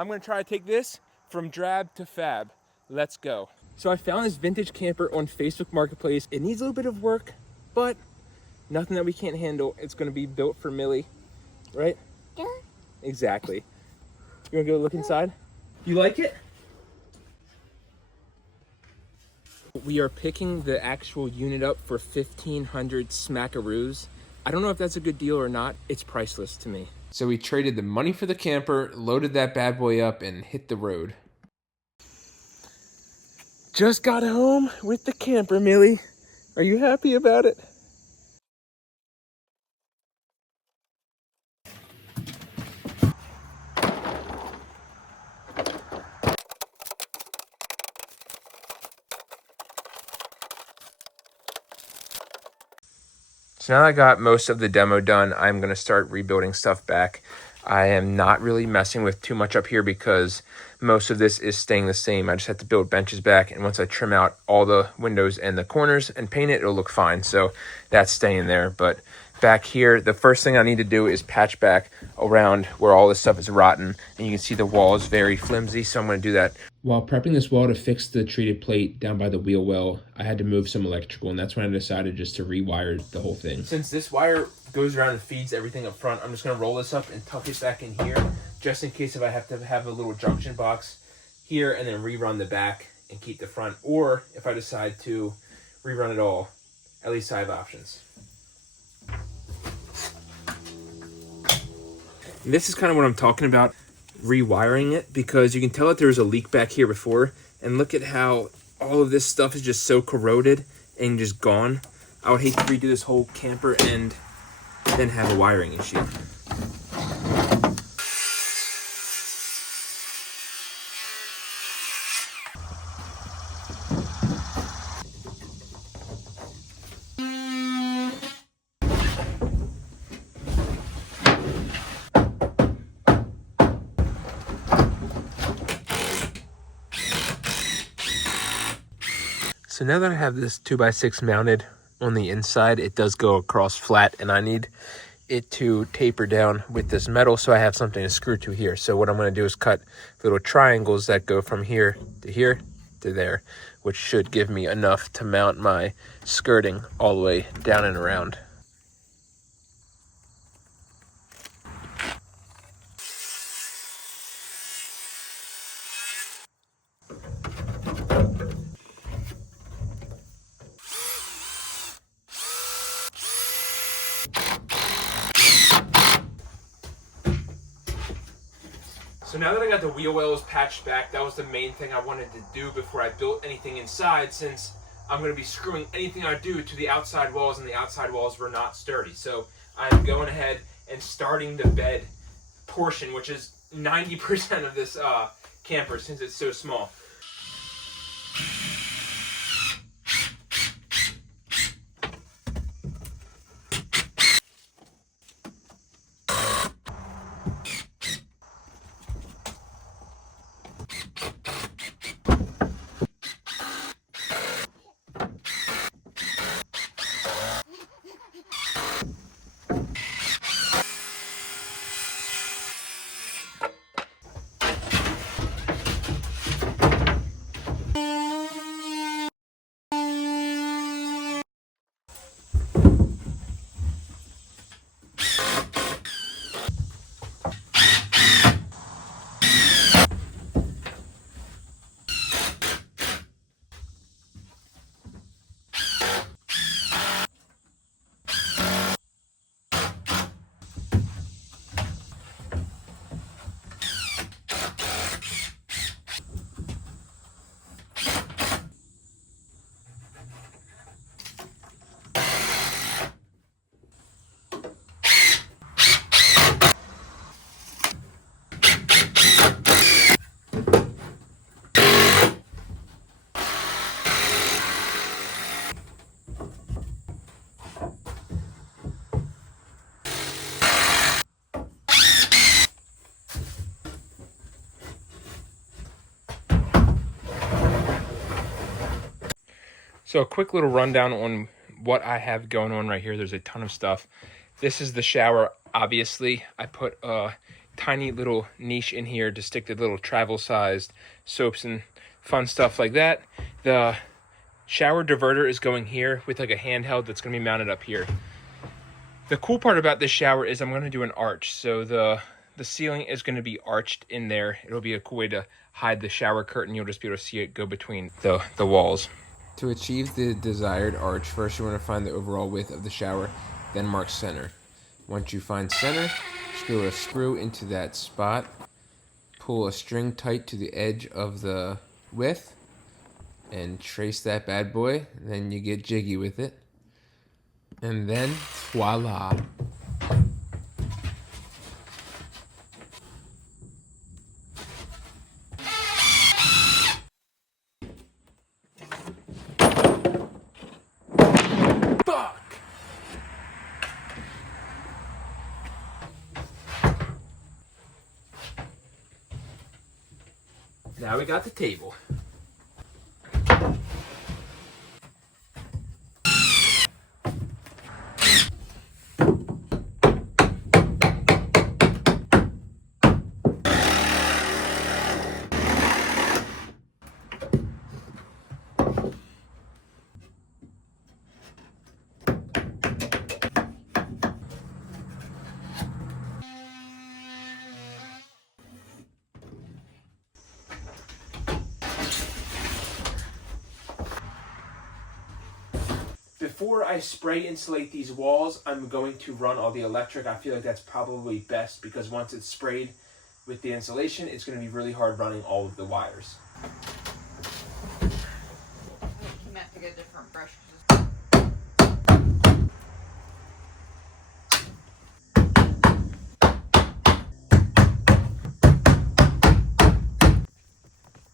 I'm gonna try to take this from drab to fab. Let's go. So I found this vintage camper on Facebook Marketplace. It needs a little bit of work, but nothing that we can't handle. It's gonna be built for Millie, right? Yeah. Exactly. You wanna go look inside? You like it? We are picking the actual unit up for 1,500 smackaroos. I don't know if that's a good deal or not. It's priceless to me. So we traded the money for the camper, loaded that bad boy up, and hit the road. Just got home with the camper, Millie. Are you happy about it? So now that I got most of the demo done, I'm gonna start rebuilding stuff back. I am not really messing with too much up here because most of this is staying the same. I just have to build benches back, and once I trim out all the windows and the corners and paint it, it'll look fine. So that's staying there. But back here, the first thing I need to do is patch back around where all this stuff is rotten, and you can see the wall is very flimsy, so I'm gonna do that. While prepping this wall to fix the treated plate down by the wheel well, I had to move some electrical, and that's when I decided just to rewire the whole thing. Since this wire goes around and feeds everything up front, I'm just going to roll this up and tuck it back in here, just in case if I have to have a little junction box here and then rerun the back and keep the front, or if I decide to rerun it all, at least I have options. And this is kind of what I'm talking about, rewiring it, because you can tell that there was a leak back here before, and look at how all of this stuff is just so corroded and just gone. I would hate to redo this whole camper and then have a wiring issue. So now that I have this 2x6 mounted on the inside, it does go across flat, and I need it to taper down with this metal so I have something to screw to here. So what I'm going to do is cut little triangles that go from here to there, which should give me enough to mount my skirting all the way down and around. So now that I got the wheel wells patched back, that was the main thing I wanted to do before I built anything inside, since I'm going to be screwing anything I do to the outside walls, and the outside walls were not sturdy. So I'm going ahead and starting the bed portion, which is 90% of this camper since it's so small. So a quick little rundown on what I have going on right here. There's a ton of stuff. This is the shower. Obviously, I put a tiny little niche in here to stick the little travel-sized soaps and fun stuff like that. The shower diverter is going here with like a handheld that's going to be mounted up here. The cool part about this shower is I'm going to do an arch, so the ceiling is going to be arched in there. It'll be a cool way to hide the shower curtain. You'll just be able to see it go between the walls. To achieve the desired arch, first you want to find the overall width of the shower, then mark center. Once you find center, screw a screw into that spot, pull a string tight to the edge of the width, and trace that bad boy. Then you get jiggy with it. And then, voila. Fuck! Now we got the table. Before I spray insulate these walls, I'm going to run all the electric. I feel like that's probably best because once it's sprayed with the insulation, it's going to be really hard running all of the wires. I think you meant to get different brushes.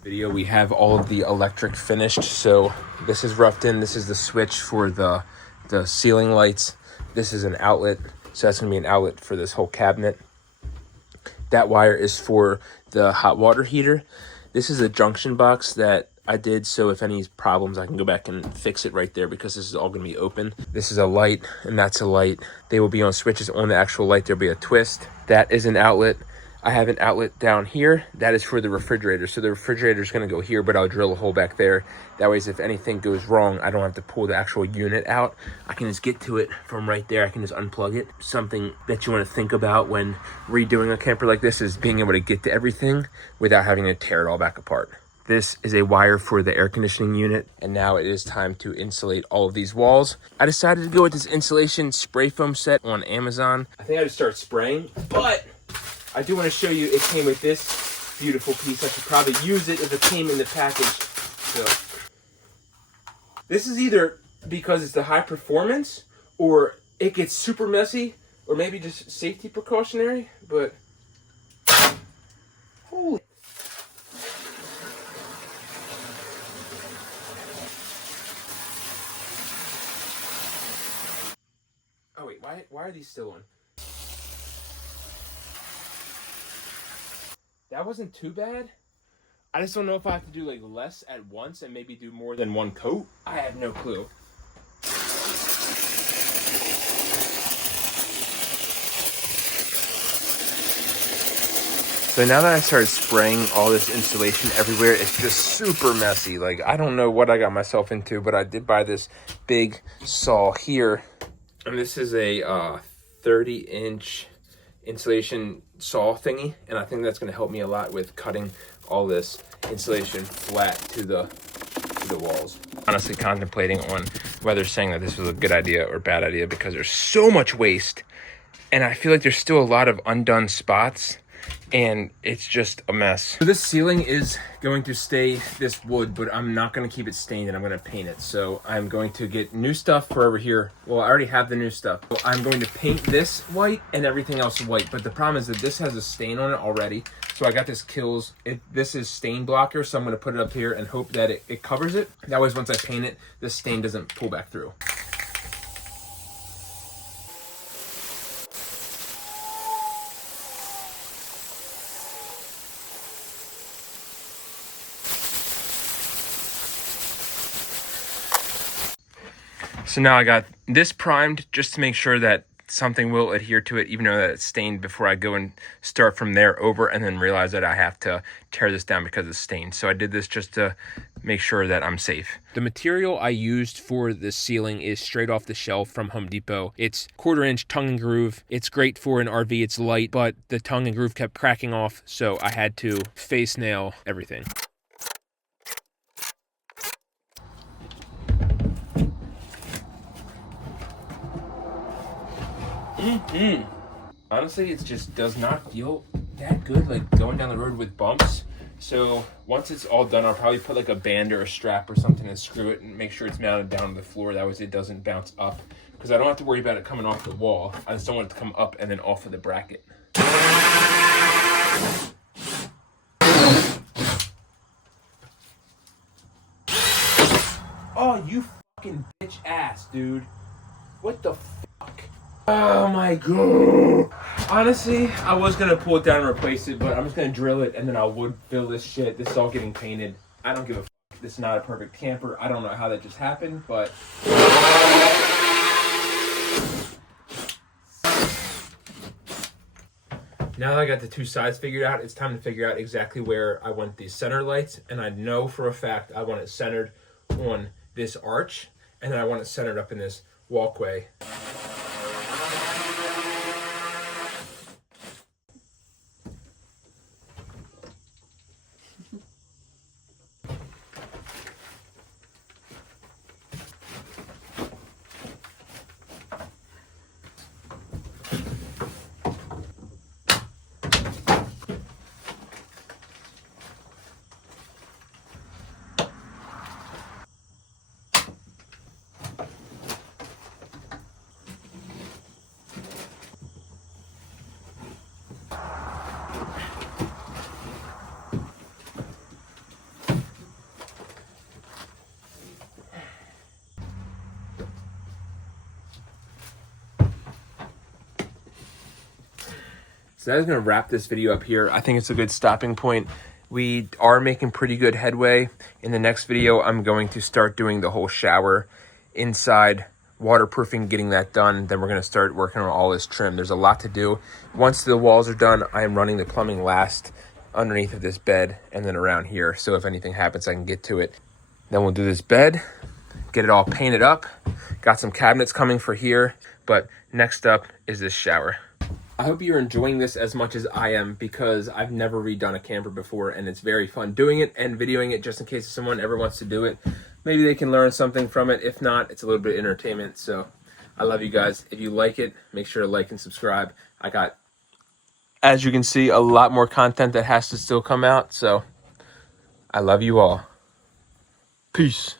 Video, we have all of the electric finished, so this is roughed in. This is the switch for the ceiling lights. This is an outlet, so that's going to be an outlet for this whole cabinet. That wire is for the hot water heater. This is a junction box that I did, so if any problems I can go back and fix it right there because this is all going to be open. This is a light and that's a light. They will be on switches on the actual light. There'll be a twist. That is an outlet. I have an outlet down here. That is for the refrigerator. So the refrigerator is going to go here, but I'll drill a hole back there. That way, if anything goes wrong, I don't have to pull the actual unit out. I can just get to it from right there. I can just unplug it. Something that you want to think about when redoing a camper like this is being able to get to everything without having to tear it all back apart. This is a wire for the air conditioning unit, and now it is time to insulate all of these walls. I decided to go with this insulation spray foam set on Amazon. I think I just start spraying, but I do want to show you it came with this beautiful piece. I should probably use it if it came in the package. So this is either because it's the high performance or it gets super messy or maybe just safety precautionary, but holy. Oh wait, why are these still on? That wasn't too bad. I just don't know if I have to do like less at once and maybe do more than one coat. I have no clue. So now that I started spraying all this insulation everywhere, it's just super messy. Like, I don't know what I got myself into, but I did buy this big saw here. And this is a 30-inch insulation saw thingy, and I think that's going to help me a lot with cutting all this insulation flat to the walls. Honestly contemplating on whether saying that this was a good idea or bad idea because there's so much waste, and I feel like there's still a lot of undone spots, and it's just a mess. So this ceiling is going to stay this wood, but I'm not going to keep it stained, and I'm going to paint it. So I'm going to get new stuff for over here. Well, I already have the new stuff. So I'm going to paint this white and everything else white, but the problem is that this has a stain on it already. So I got this Kills. This is stain blocker, so I'm going to put it up here and hope that it covers it. That way, once I paint it, the stain doesn't pull back through. So now I got this primed just to make sure that something will adhere to it, even though that it's stained, before I go and start from there over and then realize that I have to tear this down because it's stained. So I did this just to make sure that I'm safe. The material I used for the ceiling is straight off the shelf from Home Depot. It's 1/4 inch tongue and groove. It's great for an RV. It's light, but the tongue and groove kept cracking off, so I had to face nail everything. Honestly, it just does not feel that good, like going down the road with bumps. So once it's all done, I'll probably put like a band or a strap or something and screw it and make sure it's mounted down to the floor. That way it doesn't bounce up, because I don't have to worry about it coming off the wall. I just don't want it to come up and then off of the bracket. Oh, you fucking bitch ass, dude. What the fuck? Oh my god. Honestly, I was gonna pull it down and replace it, but I'm just gonna drill it and then I'll wood fill this shit. This is all getting painted. I don't give a fuck. This is not a perfect camper. I don't know how that just happened, but now that I got the two sides figured out, it's time to figure out exactly where I want these center lights. And I know for a fact I want it centered on this arch, and then I want it centered up in this walkway. So that is going to wrap this video up here. I think it's a good stopping point. We are making pretty good headway. In the next video, I'm going to start doing the whole shower inside, waterproofing, getting that done. Then we're going to start working on all this trim. There's a lot to do. Once the walls are done, I am running the plumbing last underneath of this bed and then around here. So if anything happens, I can get to it. Then we'll do this bed, get it all painted up. Got some cabinets coming for here. But next up is this shower. I hope you're enjoying this as much as I am, because I've never redone a camper before and it's very fun doing it and videoing it, just in case someone ever wants to do it. Maybe they can learn something from it. If not, it's a little bit of entertainment. So I love you guys. If you like it, make sure to like and subscribe. I got, as you can see, a lot more content that has to still come out. So I love you all. Peace.